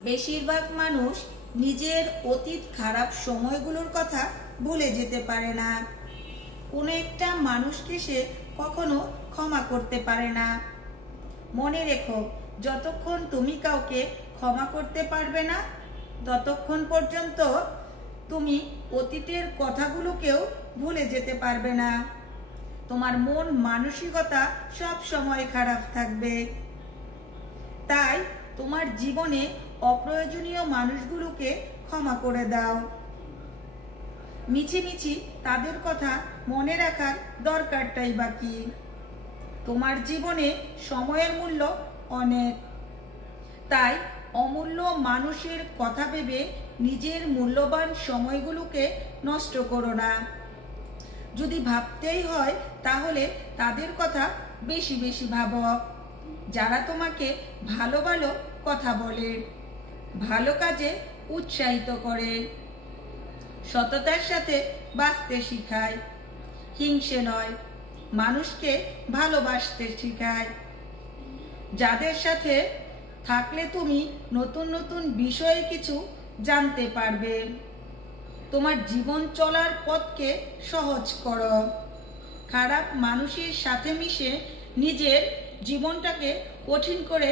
বেশিরভাগ মানুষ নিজের অতীত খারাপ সময়গুলোর কথা ভুলে যেতে পারে না। কোনো একটা মানুষকে সে কখনো ক্ষমা করতে পারে না। মনে রেখো, যতক্ষণ তুমি কাউকে ক্ষমা করতে পারবে না, ততক্ষণ পর্যন্ত তুমি অতীতের কথাগুলোকেও ভুলে যেতে পারবে না। তোমার মন মানসিকতা সব সময় খারাপ থাকবে। তাই তোমার জীবনে অপ্রয়োজনীয় মানুষগুলোকে ক্ষমা করে দাও। মিছিমিছি তাদের কথা মনে রাখার দরকারটাই বা কি? তোমার জীবনে সময়ের মূল্য অনেক। তাই অমূল্য মানুষের কথা ভেবে নিজের মূল্যবান সময়গুলোকে নষ্ট করো না। যদি ভাবতেই হয় তাহলে তাদের কথা বেশি বেশি ভাবো, যারা তোমাকে ভালো ভালো কথা বলে, ভালো কাজে উৎসাহিত করে, সততার সাথে বাঁচতে শিখায়, হিংসে নয় মানুষকে ভালোবাসতে শিখায়, যাদের সাথে থাকলে তুমি নতুন নতুন বিষয়ে কিছু জানতে পারবে। তোমার জীবন চলার পথকে সহজ করো। খারাপ মানুষের সাথে মিশে নিজের জীবনটাকে কঠিন করে